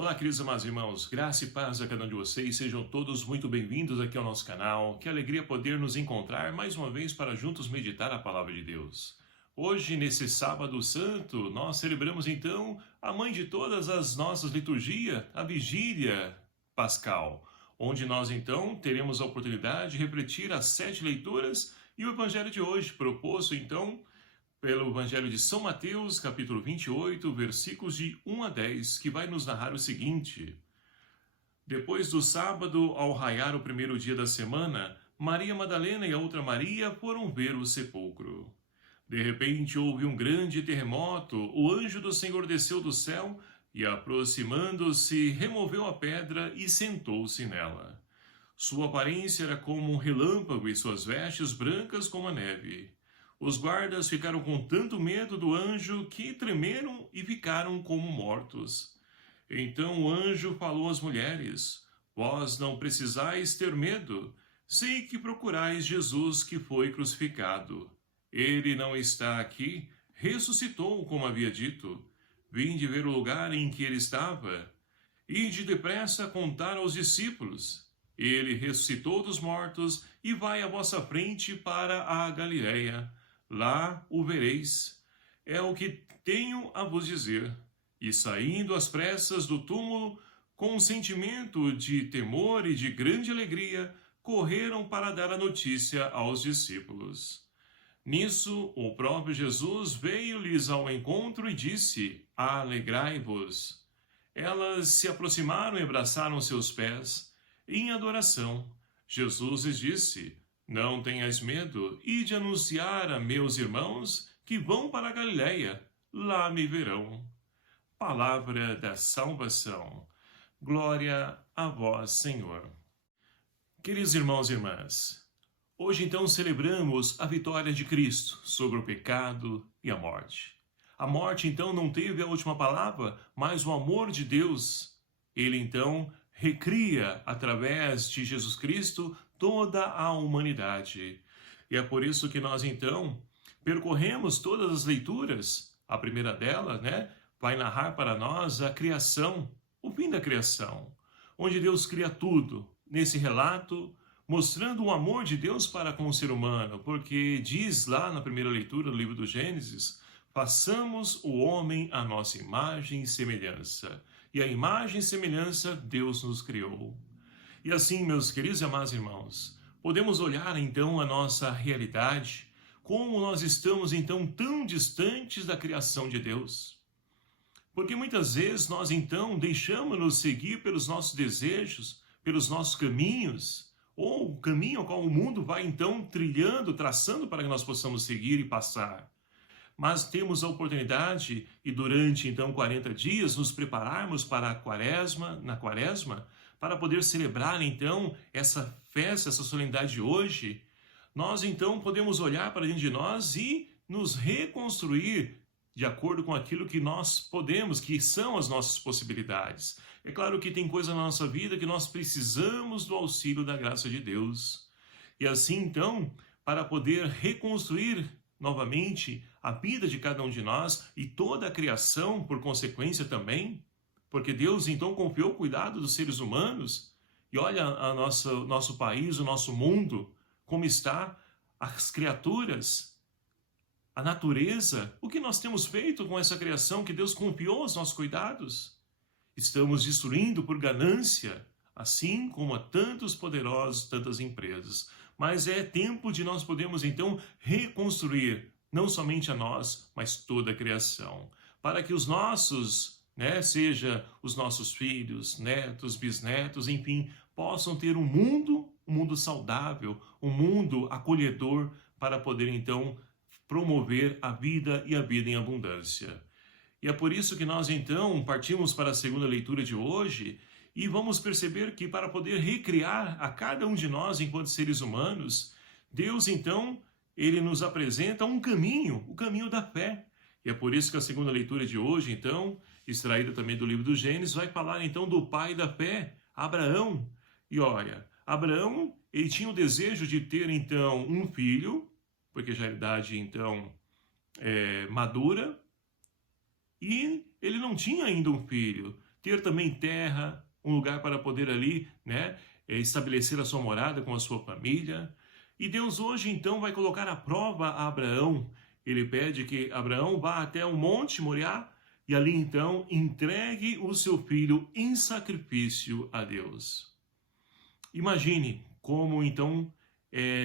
Olá, queridos amados irmãos, graça e paz a cada um de vocês, sejam todos muito bem-vindos aqui ao nosso canal. Que alegria poder nos encontrar mais uma vez para juntos meditar a palavra de Deus. Hoje, nesse sábado santo, nós celebramos então a mãe de todas as nossas liturgias, a vigília pascal, onde nós então teremos a oportunidade de refletir as 7 leituras e o evangelho de hoje, proposto então pelo Evangelho de São Mateus, capítulo 28, versículos de 1 a 10, que vai nos narrar o seguinte: Depois do sábado, ao raiar o primeiro dia da semana, Maria Madalena e a outra Maria foram ver o sepulcro. De repente houve um grande terremoto, o anjo do Senhor desceu do céu e, aproximando-se, removeu a pedra e sentou-se nela. Sua aparência era como um relâmpago e suas vestes brancas como a neve. Os guardas ficaram com tanto medo do anjo que tremeram e ficaram como mortos. Então o anjo falou às mulheres: Vós não precisais ter medo. Sei que procurais Jesus que foi crucificado. Ele não está aqui, ressuscitou, como havia dito. Vinde ver o lugar em que ele estava. Ide depressa contar aos discípulos. Ele ressuscitou dos mortos e vai à vossa frente para a Galiléia. Lá o vereis. É o que tenho a vos dizer. E saindo às pressas do túmulo, com um sentimento de temor e de grande alegria, correram para dar a notícia aos discípulos. Nisso, o próprio Jesus veio-lhes ao encontro e disse: Alegrai-vos. Elas se aproximaram e abraçaram seus pés. Em adoração, Jesus lhes disse: Não tenhais medo, ide anunciar a meus irmãos que vão para a Galiléia, lá me verão. Palavra da salvação. Glória a vós, Senhor. Queridos irmãos e irmãs, hoje então celebramos a vitória de Cristo sobre o pecado e a morte. A morte então não teve a última palavra, mas o amor de Deus. Ele então recria, através de Jesus Cristo, toda a humanidade. E é por isso que nós, então, percorremos todas as leituras. A primeira delas, vai narrar para nós a criação, o fim da criação, onde Deus cria tudo. Nesse relato, mostrando o amor de Deus para com o ser humano, porque diz lá na primeira leitura do livro do Gênesis: façamos o homem à nossa imagem e semelhança. E a imagem e semelhança Deus nos criou. E assim, meus queridos e amados irmãos, podemos olhar então a nossa realidade, como nós estamos então tão distantes da criação de Deus. Porque muitas vezes nós então deixamos-nos seguir pelos nossos desejos, pelos nossos caminhos, ou o caminho ao qual o mundo vai então trilhando, traçando para que nós possamos seguir e passar. Mas temos a oportunidade, e durante então 40 dias, nos prepararmos para a quaresma, na quaresma, para poder celebrar então essa festa, essa solenidade de hoje. Nós então podemos olhar para dentro de nós e nos reconstruir de acordo com aquilo que nós podemos, que são as nossas possibilidades. É claro que tem coisa na nossa vida que nós precisamos do auxílio da graça de Deus. E assim então, para poder reconstruir novamente a vida de cada um de nós e toda a criação, por consequência também, porque Deus então confiou o cuidado dos seres humanos. E olha nosso país, o nosso mundo, como está, as criaturas, a natureza. O que nós temos feito com essa criação que Deus confiou aos nossos cuidados? Estamos destruindo por ganância, assim como a tantos poderosos, tantas empresas. Mas é tempo de nós podermos então reconstruir, não somente a nós, mas toda a criação, para que os nossos, seja os nossos filhos, netos, bisnetos, enfim, possam ter um mundo saudável, um mundo acolhedor, para poder então promover a vida e a vida em abundância. E é por isso que nós então partimos para a segunda leitura de hoje e vamos perceber que para poder recriar a cada um de nós enquanto seres humanos, Deus então, ele nos apresenta um caminho, o caminho da fé. E é por isso que a segunda leitura de hoje, então, extraída também do livro do Gênesis, vai falar então do pai da fé, Abraão. E olha, Abraão, ele tinha o desejo de ter então um filho, porque já a idade então madura, e ele não tinha ainda um filho. ter também terra, um lugar para poder ali, né, estabelecer a sua morada com a sua família. E Deus hoje então vai colocar à prova a Abraão. Ele pede que Abraão vá até o Monte Moriá e ali então entregue o seu filho em sacrifício a Deus. Imagine como então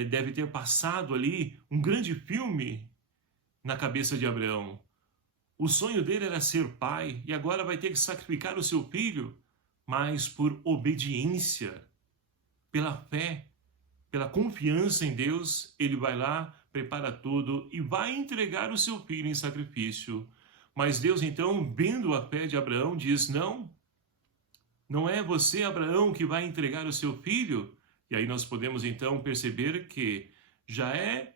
deve ter passado ali um grande filme na cabeça de Abraão. O sonho dele era ser pai e agora vai ter que sacrificar o seu filho, mas por obediência, pela fé, pela confiança em Deus, ele vai lá, prepara tudo e vai entregar o seu filho em sacrifício. Mas Deus então, vendo a fé de Abraão, diz: não é você, Abraão, que vai entregar o seu filho. E aí nós podemos então perceber que já é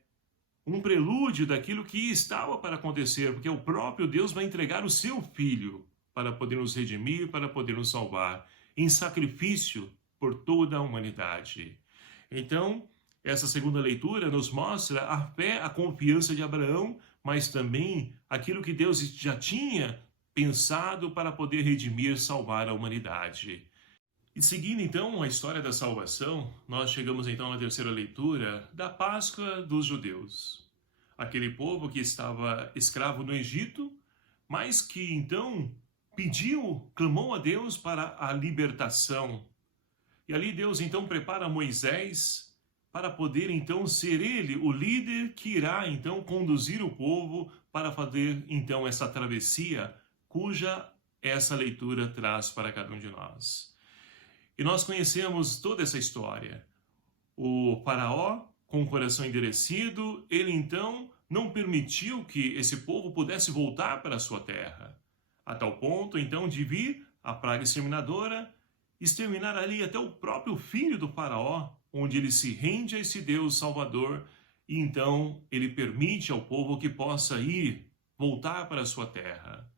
um prelúdio daquilo que estava para acontecer, porque o próprio Deus vai entregar o seu filho para poder nos redimir, para poder nos salvar, em sacrifício por toda a humanidade. Então, essa segunda leitura nos mostra a fé, a confiança de Abraão, mas também aquilo que Deus já tinha pensado para poder redimir, salvar a humanidade. E seguindo então a história da salvação, nós chegamos então na terceira leitura da Páscoa dos judeus. Aquele povo que estava escravo no Egito, mas que então clamou a Deus para a libertação. E ali Deus então prepara Moisés para poder então ser ele o líder que irá então conduzir o povo para fazer então essa travessia, cuja essa leitura traz para cada um de nós. E nós conhecemos toda essa história. O faraó, com o coração endurecido, ele então não permitiu que esse povo pudesse voltar para a sua terra. A tal ponto, então, de vir a praga exterminadora, exterminar ali até o próprio filho do faraó, onde ele se rende a esse Deus Salvador, e então ele permite ao povo que possa voltar para a sua terra.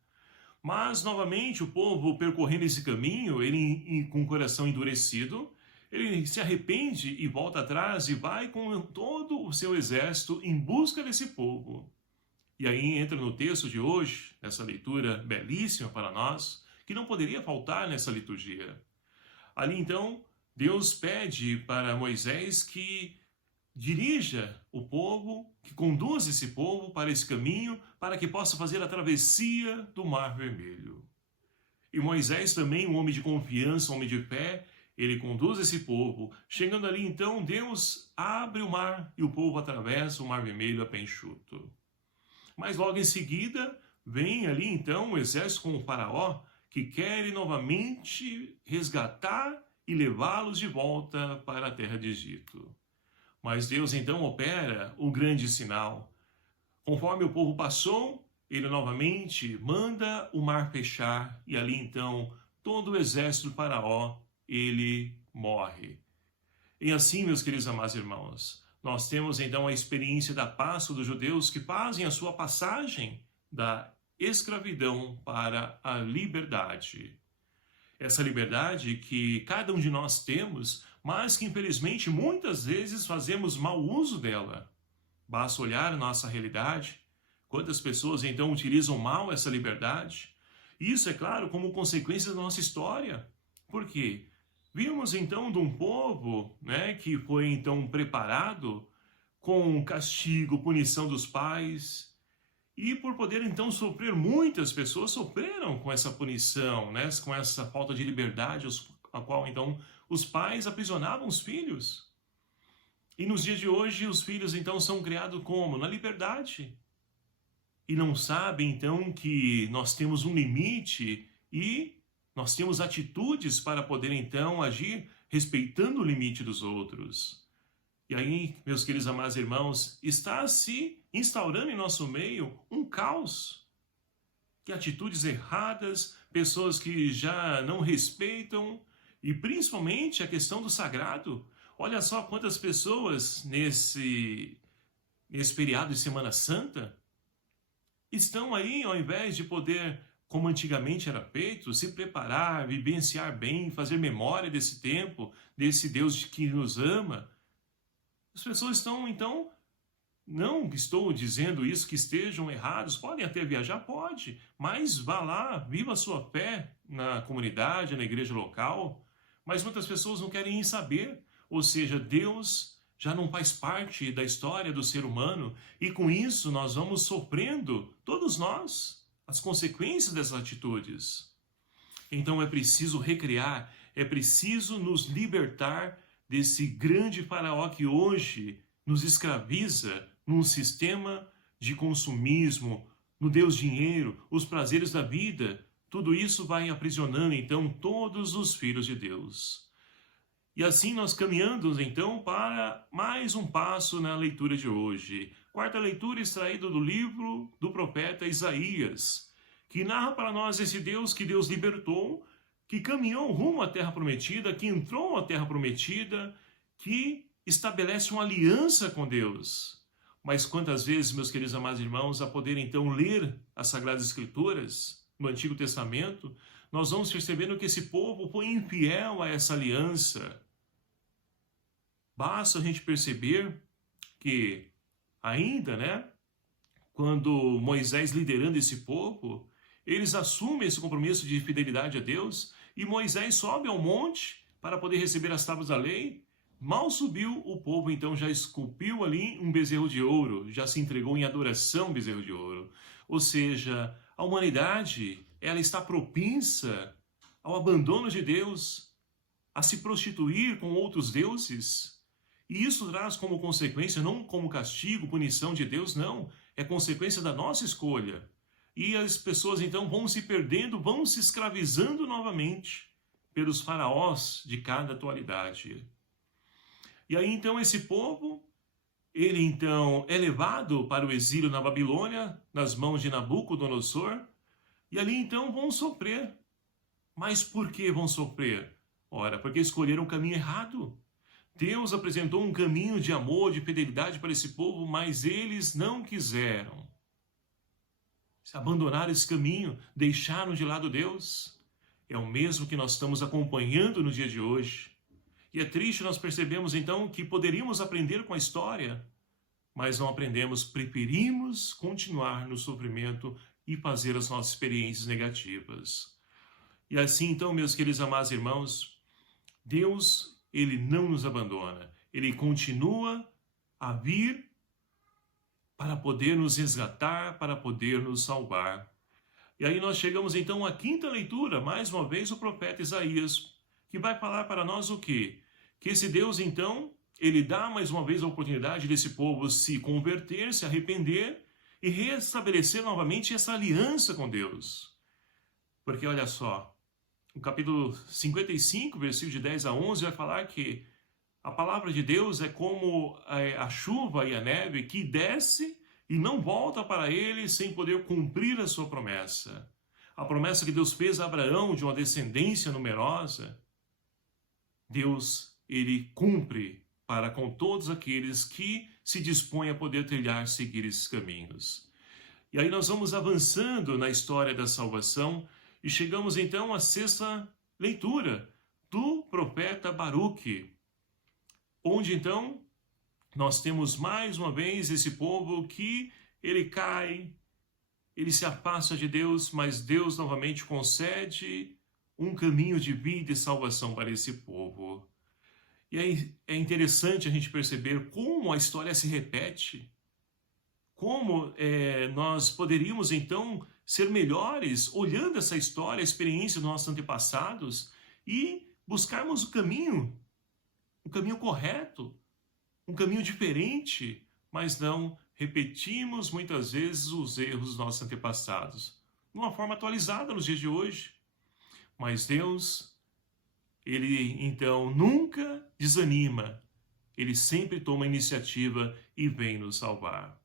Mas, novamente, o povo percorrendo esse caminho, ele com o coração endurecido, ele se arrepende e volta atrás e vai com todo o seu exército em busca desse povo. E aí entra no texto de hoje, nessa leitura belíssima para nós, que não poderia faltar nessa liturgia. Ali então, Deus pede para Moisés que dirija o povo, que conduza esse povo para esse caminho, para que possa fazer a travessia do Mar Vermelho. E Moisés também, um homem de confiança, um homem de fé, ele conduz esse povo. Chegando ali então, Deus abre o mar e o povo atravessa o Mar Vermelho a pé enxuto. Mas logo em seguida, vem ali então o exército com o faraó, que quer novamente resgatar e levá-los de volta para a terra de Egito. Mas Deus então opera o grande sinal. Conforme o povo passou, ele novamente manda o mar fechar e ali então todo o exército do faraó, ele morre. E assim, meus queridos amados irmãos, nós temos então a experiência da Páscoa dos judeus que fazem a sua passagem da escravidão para a liberdade. Essa liberdade que cada um de nós temos, mas que infelizmente muitas vezes fazemos mau uso dela. Basta olhar a nossa realidade, quantas pessoas então utilizam mal essa liberdade. Isso, é claro, como consequência da nossa história. Por quê? Vimos então de um povo, que foi então preparado com castigo, punição dos pais, e por poder então sofrer, muitas pessoas sofreram com essa punição, com essa falta de liberdade, a qual então os pais aprisionavam os filhos. E nos dias de hoje os filhos então são criados como? Na liberdade. E não sabem então que nós temos um limite e nós temos atitudes para poder então agir respeitando o limite dos outros. E aí, meus queridos amados irmãos, está se instaurando em nosso meio um caos. Que atitudes erradas, pessoas que já não respeitam, e principalmente a questão do sagrado. Olha só quantas pessoas nesse feriado de Semana Santa estão aí, ao invés de poder, como antigamente era feito, se preparar, vivenciar bem, fazer memória desse tempo, desse Deus que nos ama. As pessoas estão, então, Não estou dizendo isso que estejam errados, podem até viajar, pode, mas vá lá, viva a sua fé na comunidade, na igreja local, mas muitas pessoas não querem saber, ou seja, Deus já não faz parte da história do ser humano e com isso nós vamos sofrendo, todos nós, as consequências dessas atitudes. Então é preciso recriar, é preciso nos libertar desse grande faraó que hoje nos escraviza num sistema de consumismo, no Deus dinheiro, os prazeres da vida. Tudo isso vai aprisionando então todos os filhos de Deus. E assim nós caminhamos então para mais um passo na leitura de hoje. Quarta leitura extraída do livro do profeta Isaías, que narra para nós esse Deus que Deus libertou, que caminhou rumo à terra prometida, que entrou à terra prometida, que estabelece uma aliança com Deus. Mas quantas vezes, meus queridos amados irmãos, a poder então ler as Sagradas Escrituras no Antigo Testamento, nós vamos percebendo que esse povo foi infiel a essa aliança. Basta a gente perceber que ainda, quando Moisés liderando esse povo, eles assumem esse compromisso de fidelidade a Deus e Moisés sobe ao monte para poder receber as tábuas da lei. Mal subiu, o povo então já esculpiu ali um bezerro de ouro, já se entregou em adoração ao bezerro de ouro. Ou seja, a humanidade, ela está propensa ao abandono de Deus, a se prostituir com outros deuses. E isso traz como consequência, não como castigo, punição de Deus, não. É consequência da nossa escolha. E as pessoas então vão se perdendo, vão se escravizando novamente pelos faraós de cada atualidade. E aí então esse povo, ele então é levado para o exílio na Babilônia, nas mãos de Nabucodonosor, e ali então vão sofrer. Mas por que vão sofrer? Ora, porque escolheram o caminho errado. Deus apresentou um caminho de amor, de fidelidade para esse povo, mas eles não quiseram. Se abandonaram esse caminho, deixaram de lado Deus. É o mesmo que nós estamos acompanhando no dia de hoje. E é triste nós percebemos então que poderíamos aprender com a história, mas não aprendemos, preferimos continuar no sofrimento e fazer as nossas experiências negativas. E assim então, meus queridos amados irmãos, Deus, Ele não nos abandona. Ele continua a vir para poder nos resgatar, para poder nos salvar. E aí nós chegamos então à quinta leitura, mais uma vez o profeta Isaías, que vai falar para nós o quê? Que esse Deus então, ele dá mais uma vez a oportunidade desse povo se converter, se arrepender e restabelecer novamente essa aliança com Deus. Porque olha só, o capítulo 55, versículo de 10 a 11, vai falar que a palavra de Deus é como a chuva e a neve que desce e não volta para ele sem poder cumprir a sua promessa. A promessa que Deus fez a Abraão de uma descendência numerosa, Deus, ele cumpre para com todos aqueles que se dispõem a poder trilhar, seguir esses caminhos. E aí nós vamos avançando na história da salvação e chegamos então à sexta leitura do profeta Baruque, onde então nós temos mais uma vez esse povo que ele cai, ele se afasta de Deus, mas Deus novamente concede um caminho de vida e salvação para esse povo. E aí é interessante a gente perceber como a história se repete, como nós poderíamos então ser melhores olhando essa história, a experiência dos nossos antepassados e buscarmos o caminho correto, um caminho diferente, mas não repetimos muitas vezes os erros dos nossos antepassados, de uma forma atualizada nos dias de hoje. Mas Deus, ele então nunca desanima, ele sempre toma iniciativa e vem nos salvar.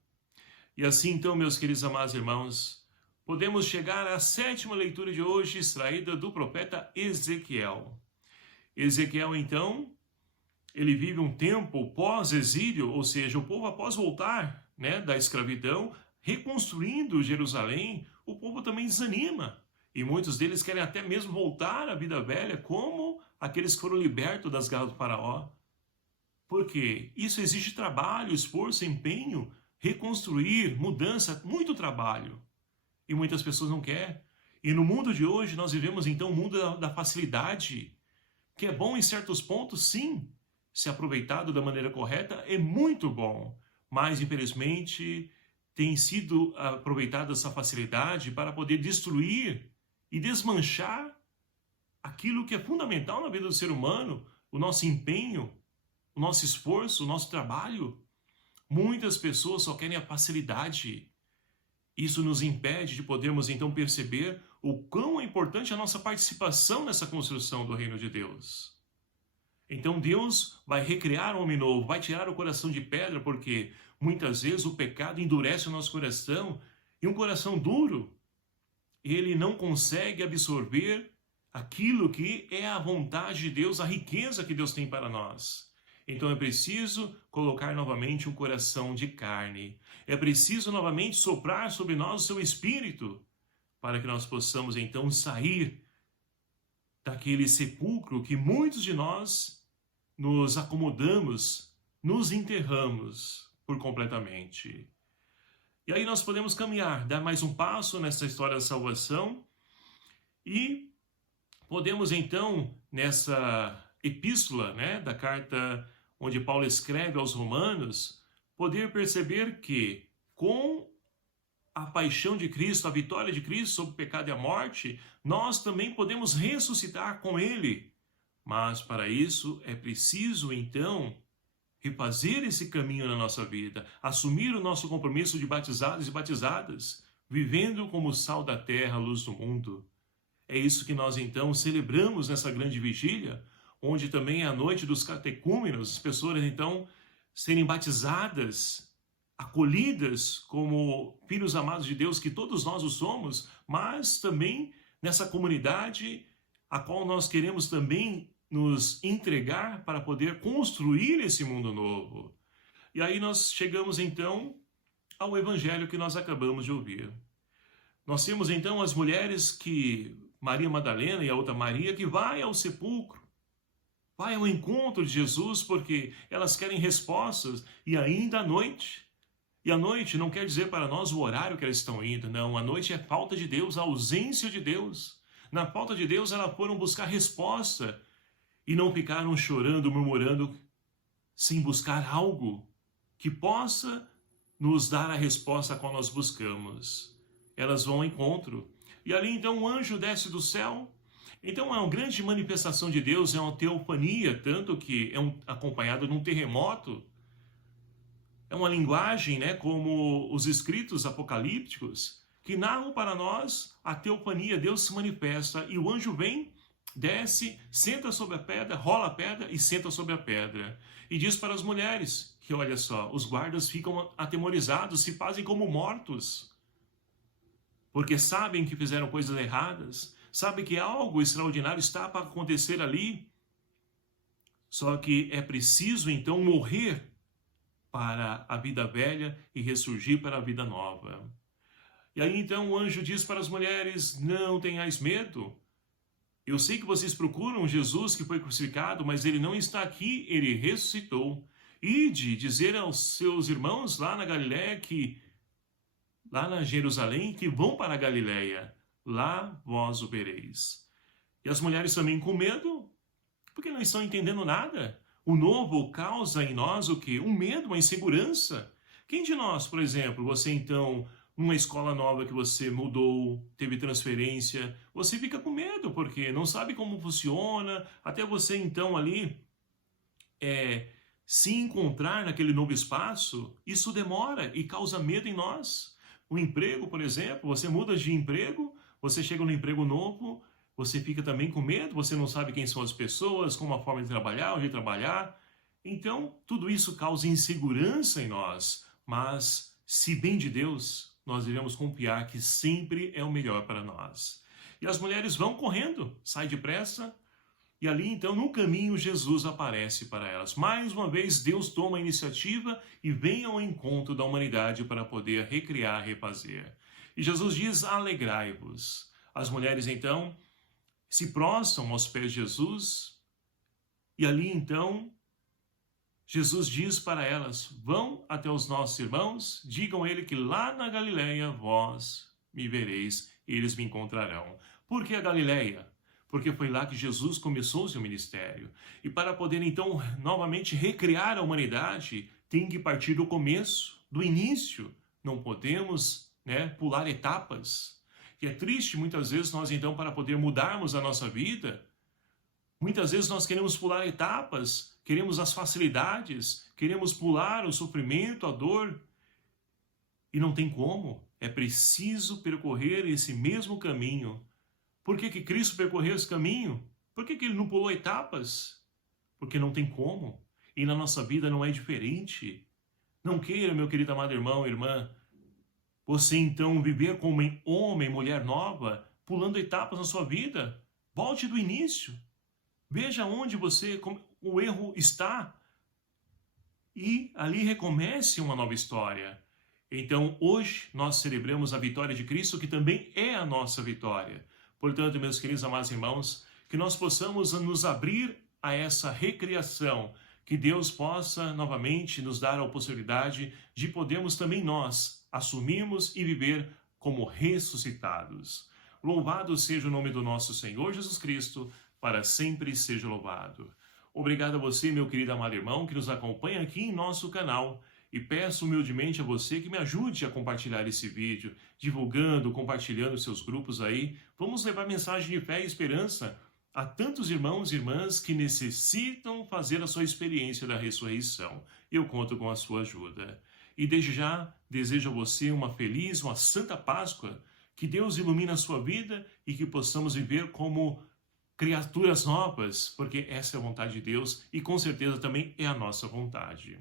E assim então, meus queridos amados irmãos, podemos chegar à sétima leitura de hoje, extraída do profeta Ezequiel. Ezequiel então, ele vive um tempo pós-exílio, ou seja, o povo após voltar da escravidão, reconstruindo Jerusalém, o povo também desanima. E muitos deles querem até mesmo voltar à vida velha, como aqueles que foram libertos das garras do faraó. Por quê? Isso exige trabalho, esforço, empenho, reconstruir, mudança, muito trabalho. E muitas pessoas não querem. E no mundo de hoje nós vivemos então o mundo da facilidade, que é bom em certos pontos, sim. Se aproveitado da maneira correta, é muito bom. Mas, infelizmente, tem sido aproveitada essa facilidade para poder destruir e desmanchar aquilo que é fundamental na vida do ser humano, o nosso empenho, o nosso esforço, o nosso trabalho. Muitas pessoas só querem a facilidade. Isso nos impede de podermos então perceber o quão é importante a nossa participação nessa construção do reino de Deus. Então Deus vai recriar um homem novo, vai tirar o coração de pedra, porque muitas vezes o pecado endurece o nosso coração, e um coração duro, ele não consegue absorver aquilo que é a vontade de Deus, a riqueza que Deus tem para nós. Então é preciso colocar novamente um coração de carne. É preciso novamente soprar sobre nós o seu Espírito, para que nós possamos então sair daquele sepulcro que muitos de nós nos acomodamos, nos enterramos por completamente. E aí nós podemos caminhar, dar mais um passo nessa história da salvação e podemos então, nessa epístola, da carta onde Paulo escreve aos Romanos, poder perceber que com a paixão de Cristo, a vitória de Cristo sobre o pecado e a morte, nós também podemos ressuscitar com Ele. Mas para isso é preciso então refazer esse caminho na nossa vida, assumir o nosso compromisso de batizados e batizadas, vivendo como sal da terra, luz do mundo. É isso que nós então celebramos nessa grande vigília, onde também é a noite dos catecúmenos, as pessoas então serem batizadas, acolhidas como filhos amados de Deus, que todos nós o somos, mas também nessa comunidade a qual nós queremos também nos entregar para poder construir esse mundo novo. E aí nós chegamos então ao evangelho que nós acabamos de ouvir. Nós temos então as mulheres que, Maria Madalena e a outra Maria, que vai ao sepulcro, vai ao encontro de Jesus, porque elas querem respostas, e ainda à noite. E a noite não quer dizer para nós o horário que elas estão indo, não. A noite é falta de Deus, a ausência de Deus. Na falta de Deus, elas foram buscar resposta e não ficaram chorando, murmurando, sem buscar algo que possa nos dar a resposta a qual nós buscamos. Elas vão ao encontro. E ali então um anjo desce do céu. Então é uma grande manifestação de Deus, é uma teofania, tanto que é acompanhado de um terremoto. É uma linguagem, como os escritos apocalípticos, que narram para nós a teofania. Deus se manifesta e o anjo vem, desce, senta sobre a pedra, rola a pedra e senta sobre a pedra. E diz para as mulheres que, olha só, os guardas ficam atemorizados, se fazem como mortos, porque sabem que fizeram coisas erradas, sabem que algo extraordinário está para acontecer ali. Só que é preciso então morrer para a vida velha e ressurgir para a vida nova. E aí então o anjo diz para as mulheres: não tenhais medo. Eu sei que vocês procuram Jesus que foi crucificado, mas ele não está aqui, ele ressuscitou. Ide dizer aos seus irmãos lá na Galiléia lá na Jerusalém, que vão para a Galiléia, lá vós o vereis. E as mulheres também com medo, porque não estão entendendo nada. O novo causa em nós o quê? Um medo, uma insegurança. Quem de nós, por exemplo, você então, numa escola nova que você mudou, teve transferência, você fica com medo, porque não sabe como funciona, até você então ali se encontrar naquele novo espaço, isso demora e causa medo em nós. O emprego, por exemplo, você muda de emprego, você chega no emprego novo, você fica também com medo, você não sabe quem são as pessoas, como a forma de trabalhar, onde trabalhar. Então, tudo isso causa insegurança em nós. Mas, se vem de Deus, nós devemos confiar que sempre é o melhor para nós. E as mulheres vão correndo, saem depressa, e ali então, no caminho, Jesus aparece para elas. Mais uma vez, Deus toma a iniciativa e vem ao encontro da humanidade para poder recriar, refazer. E Jesus diz: alegrai-vos. As mulheres então se prostram aos pés de Jesus, e ali então Jesus diz para elas: vão até os nossos irmãos, digam a ele que lá na Galileia vós me vereis e eles me encontrarão. Por que a Galileia? Porque foi lá que Jesus começou o seu ministério. E para poder então novamente recriar a humanidade, tem que partir do começo, do início. Não podemos, pular etapas. E é triste muitas vezes nós então, para poder mudarmos a nossa vida, muitas vezes nós queremos pular etapas, queremos as facilidades, queremos pular o sofrimento, a dor, e não tem como. É preciso percorrer esse mesmo caminho. Por que Cristo percorreu esse caminho? Por que ele não pulou etapas? Porque não tem como. E na nossa vida não é diferente. Não queira, meu querido amado irmão, irmã, você então viver como um homem, mulher nova, pulando etapas na sua vida. Volte do início. Veja onde o erro está e ali recomece uma nova história. Então, hoje, nós celebramos a vitória de Cristo, que também é a nossa vitória. Portanto, meus queridos amados irmãos, que nós possamos nos abrir a essa recriação, que Deus possa novamente nos dar a possibilidade de podermos também nós assumirmos e viver como ressuscitados. Louvado seja o nome do nosso Senhor Jesus Cristo, para sempre seja louvado. Obrigado a você, meu querido amado irmão, que nos acompanha aqui em nosso canal. E peço humildemente a você que me ajude a compartilhar esse vídeo, divulgando, compartilhando seus grupos aí. Vamos levar mensagem de fé e esperança a tantos irmãos e irmãs que necessitam fazer a sua experiência da ressurreição. Eu conto com a sua ajuda. E desde já, desejo a você uma feliz, uma santa Páscoa, que Deus ilumine a sua vida e que possamos viver como criaturas novas, porque essa é a vontade de Deus e com certeza também é a nossa vontade.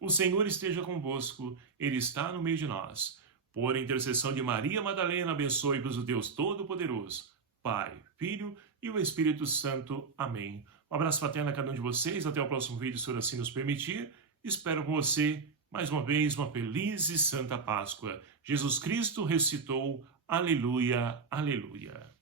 O Senhor esteja convosco, Ele está no meio de nós. Por intercessão de Maria Madalena, abençoe-vos o Deus Todo-Poderoso, Pai, Filho e o Espírito Santo. Amém. Um abraço fraterno a cada um de vocês. Até o próximo vídeo, se assim nos permitir. Espero com você, mais uma vez, uma feliz e santa Páscoa. Jesus Cristo ressuscitou. Aleluia, aleluia.